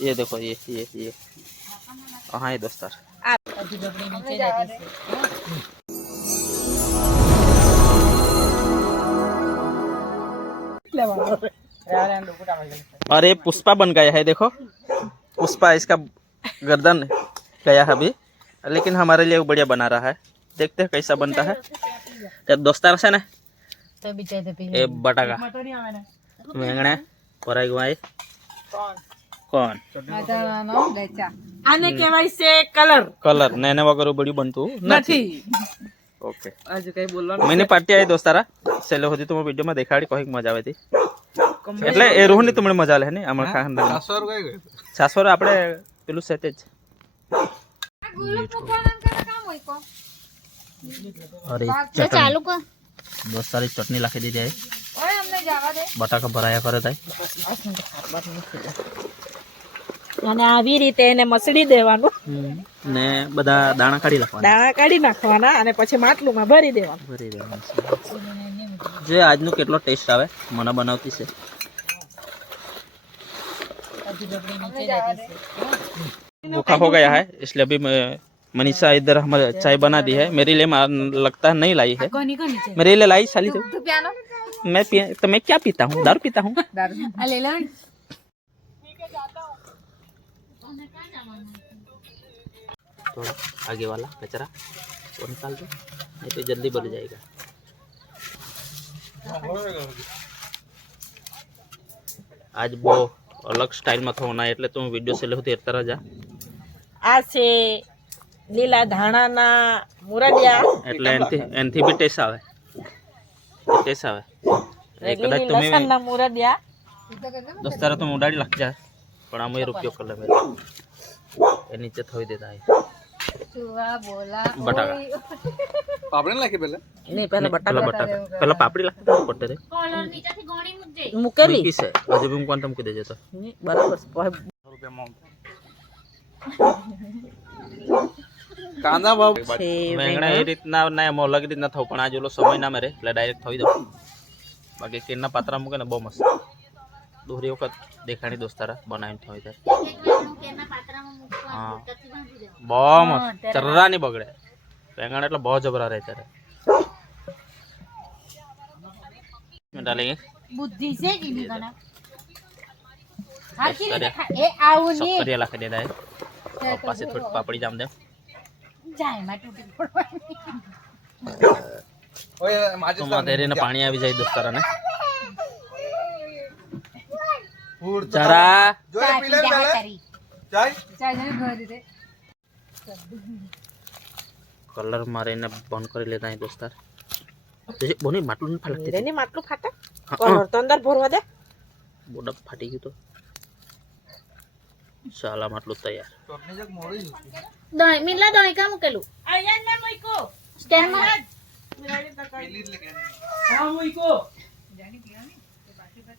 ये देखो ये ये ये। हाँ ये दोस्तार। अरे पुष्पा बन गया है देखो। पुष्पा इसका गर्दन गया है अभी लेकिन हमारे लिए बढ़िया बना रहा है। देखते हैं कैसा बनता है। दोस्तार से ना? तो बटाका। કોણ આને કહેવાય છે કલર. કલર. ને એને વગર ઉબડ્યું બનતું નથી. ઓકે આજે કઈ બોલવાનું મને પાર્ટી આવી દોસ્તારા છેલ્લે સુધી તમે વિડીયોમાં દેખાડી કોઈ મજા આવે હતી. એટલે એ રોહની તમને મજા લે ને? અમર ખાન સાસવર કઈ સાસવર આપણે પેલું સેતે જ. અરે ચાલુ કર. દોસ્તારી ચટણી લાખી દીધી બટાકા ભરાયા કરે થાય અને આવી રીતે એને મસળી દેવાનું ને બધા દાણા કાઢી નાખવાના દાણા કાઢી નાખવાના અને પછી માટલુંમાં ભરી દેવાનું ભરી દેવાના છે જે આજનું કેટલો ટેસ્ટ આવે મને બનાવતી છે અડધી ડબડી નીચે જતી છે भूखा हो गया है इसलिए अभी मैं- मनीषा इधर हमारे चाय बना दी है मेरे लिए मा- लगता है नहीं लाई है કોની કોની છે मेरे लिए लाई साली तो તું પ્યાનો मैं पिए तो मैं क्या पीता हूँ दारू पीता हूँ थोड़ा आगे वाला कचरा वो निकाल दो नहीं तो जल्दी बन जाएगा आज वो अलग स्टाइल में थोना है એટલે તું વિડિયો સેલે હોતી તરત જા આ છે લીલા ધાણાના મુરડિયા એટલે એનથી એનથી બી ટેસ્ટ આવે ટેસ્ટ આવે એ કદાચ લીલી તમે લસણના મુરડિયા દોસ્તારો તો ઉડાડી લાખ જાય પણ આમ એ રૂપિયો કરી લે મેરે એ નીચે થોઈ દેતા હે ચુવા બોલા બટાકા નહીં પહેલા પેલા બટાકા બટાકા પેલા પાપડી લાખતા પડતે રે મૂકેલી મૂકી છે હજુ બી મૂકવાનું તો મૂકી દેજો તો નહીં, બરાબર છે. પછી છે વેંગણા એ રીતના ના એમ અલગ રીતના થવું પણ આ જોલો સમય ના મેરે એટલે ડાયરેક્ટ થઈ દઉં બાકી કેરના પાત્રા મૂકે ને બહુ મસ્ત દોરી વખત દેખાણી દોસ્તારા બનાવીને હોય ત્યારે હા બહુ મસ્ત ચર્રા નહીં બગડે વેંગણ એટલે બહુ જબરા રહે ત્યારે ડાલી બુદ્ધિ છે કે નહીં તને હાકી એ આવું નહીં સક્કરિયા લાખી દે દાય પાસે થોડી પાપડી જામ દે જાય માં તૂટી પડવાની ઓય માજે તમારે પાણી આવી જાય દોસ્તારાને જરા ચાકી જા કરી. ચાય? જને ઘર દીધે. કલર મારીને બંધ કરી લેતા અહીં દોસ્તાર. બોની માટલું નથી ફાલકતી એની માટલું ફાટે? કલર તો અંદર ભરવા દે. બોડક ફાટી ગયું તો. સાલા માટલું તૈયાર. દોય મિલા દોય કા મૂકેલું આયા ને મૂકો સ્ટેન્ડમાં હા મૂકો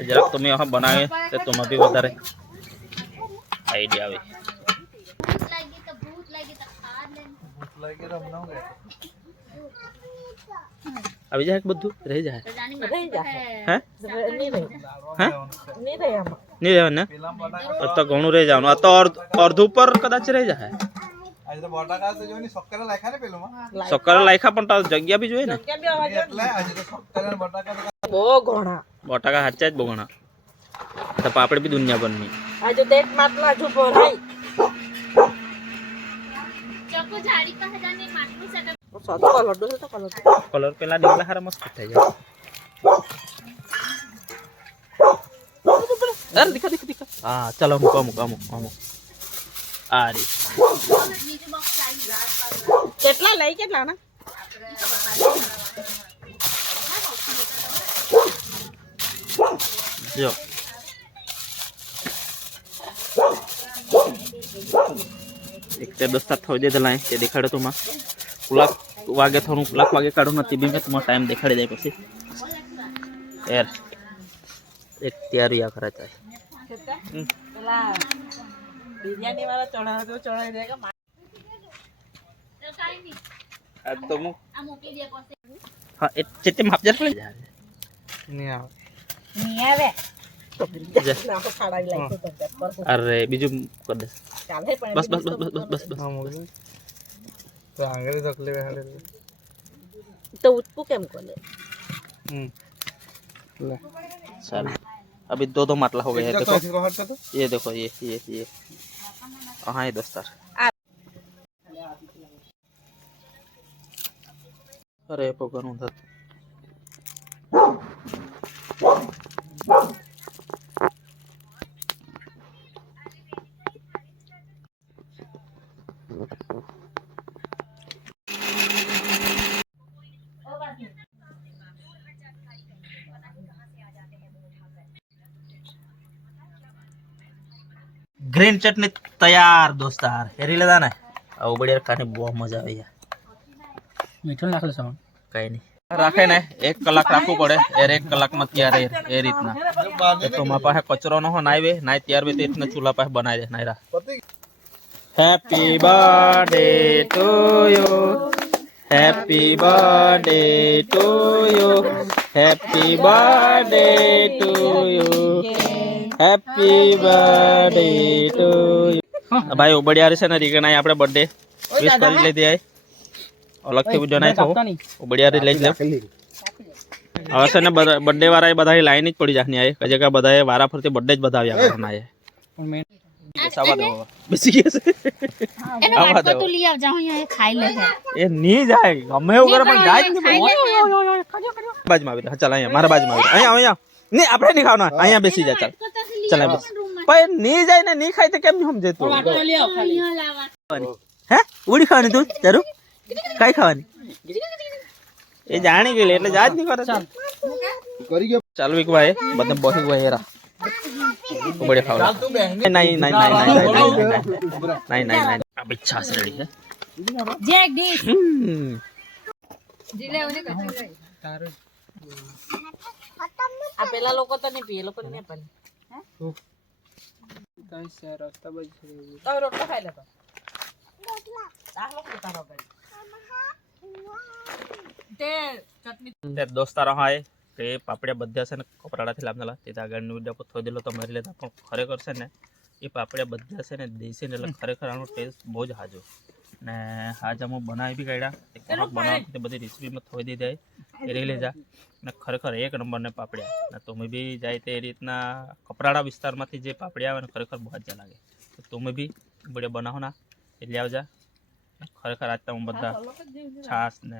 જરાક તમે હવે બનાવે તો તમે બી વધારે આઈડિયા આવે લાગી તો ભૂત લાગી તો ખા લે આવી જાય કે બધું રહી જાય તો જાની રહી જા હે નહીં રહી હે નહીં રહી આમાં આજે તો બટાકા તો જોની સક્કરે લાખ્યા ને પેલું માં સક્કરે લાખ્યા પણ તાર જગ્યા ભી જોઈએ ને? જગ્યા બી આવે એટલે આજે તો સક્કરે બટાકા બહુ ઘણા. બટાકા હાચા જ બો ઘણા. તો પાપડ બી દુનિયા ભરની આજે તો એક માટલા જો ભરાઈ. ચકો જાડી પાસે જાને માટલું સટા સાદો કલર દો તો કલર કલર પેલા નીકળા હારા મસ્ત થઈ જાય અરે દીખા દીખા દીખા. હા ચાલો મૂકો મૂકો મૂકો મૂકો. આ રે. કેટલા લઈ કેટલા ના? જો एकट्या दसतात थोडे दे दिला ते देखाडे तुम्हा कुलाक वागे थोडून कुलाक वागे काढून ती बी मी तुम्हाला टाइम देखाडे द्याय पैसे तयार एक तयार या करायचं आहे बिर्याणी मला चढा चढायला આ તો હું આ મૂકી દે પછી. હા એ ચેતે માપ jar પડી જાય નહીં આવે નહીં આવે. જા. નાખો ખાડાવી લાગતો તો પેપર અરે બીજું કર દે ચાલે પણ બસ બસ બસ બસ બસ બસ બસ હા મોગલ તો આંગળી તકલીફ હાડે તો ઉચકું કેમ કોને હમ લે चल अभी दो दो मतला हो गया है देखो इसको हट तो ये देखो ये ये ये हाँ ये दोस्तार અરે પોકાનું થતું ग्रीन चटनी तैयार दोस्तार हेरी लदाना और बढ़िया खाने, बहुत मज़ा आई है મીઠું નાખલો સામાન કઈ નહીં રાખે ને એક કલાક રાખવું પડે એર એક કલાકમાં તૈયાર એ એ રીતના એ તો મારા પાસે કચરો ન હો નાય વે નાય ત્યાર બે તે રીતના ચૂલા પાસે બનાવી દે Naira happy birthday to you happy birthday to you happy birthday to you happy birthday to you ભાઈ ઉબડિયાર છે ને રીગણાઈ આપણે બર્થડે વિશ કરી લીધી આય અલગથી જણાય થવું ઉબડિયારી લઈ જ લે હવે છે ને બર્થડે વાળા એ બધા લાઈન જ પડી જાય આય. કજે કે બધા વારા ફરતી બર્થડે જ બધા આવ્યા કરવાના દો બેસી ગયા છે. આવા દો. તું લઈ આવજા હું અહીંયા ખાઈ લે એ નહીં જાય. ગમે એવું કરે પણ જાય જ નહીં. ખાઈ લે છે. બાજુમાં આવી જા. ચાલ અહીંયા મારા બાજમાં આવી અહીંયા અહીંયા. નહીં આપણે નહીં ખાવાનું. અહીંયા બેસી જા ચાલ. ચાલ બેસ. પણ નહીં જાય ને નહીં ખાય તો કેમ નહીં સમજે તું? હે? ઉડી ખાવાની તું જરૂર કઈ ખાવાની એ જાણી ગયેલી એટલે જાજ નહીં કરે કરી ગયો ચાલુ એક ભાઈ બધા બહી ગયો હેરા બડે ખાવા નહીં નહીં નહીં નહીં નહીં નહીં આ બચ્ચા સરેડી છે જેક ડીશ જીલે ઓને કચો ગઈ તારો આ પેલા લોકો તો નહીં પીએ લોકો ને પણ કઈ છે રસ્તા બજ રોટલો ખાઈ લેતો રોટલા ચાલો કે તારો ભાઈ દોસ્તારો હોય કે પાપડિયા બધા છે ને કપરાડાથી લાવનાલા. તે આગળનો વીડિયો પર થોડી દેલો તો મારી લેતા પણ ખરેખર છે ને એ પાપડિયા બધા છે ને દેશી ને એટલે ખરેખર આનો ટેસ્ટ બહુ જ હાજો. ને આજ અમે બનાવી બી કાઢ્યા તે કોક બનાવતી તે બધી રેસીપીમાં થોડી જાય એ રહી લેજા ને ખરેખર એક નંબરને પાપડિયા. ને તમે બી જાય તે રીતના કપરાડા વિસ્તારમાંથી જે પાપડિયા આવે ને ખરેખર બહુ જ લાગે. તો તમે બી બળે બનાવો ના એટલે આવજા. ખરેખર આજ તમે બધા છાસ ને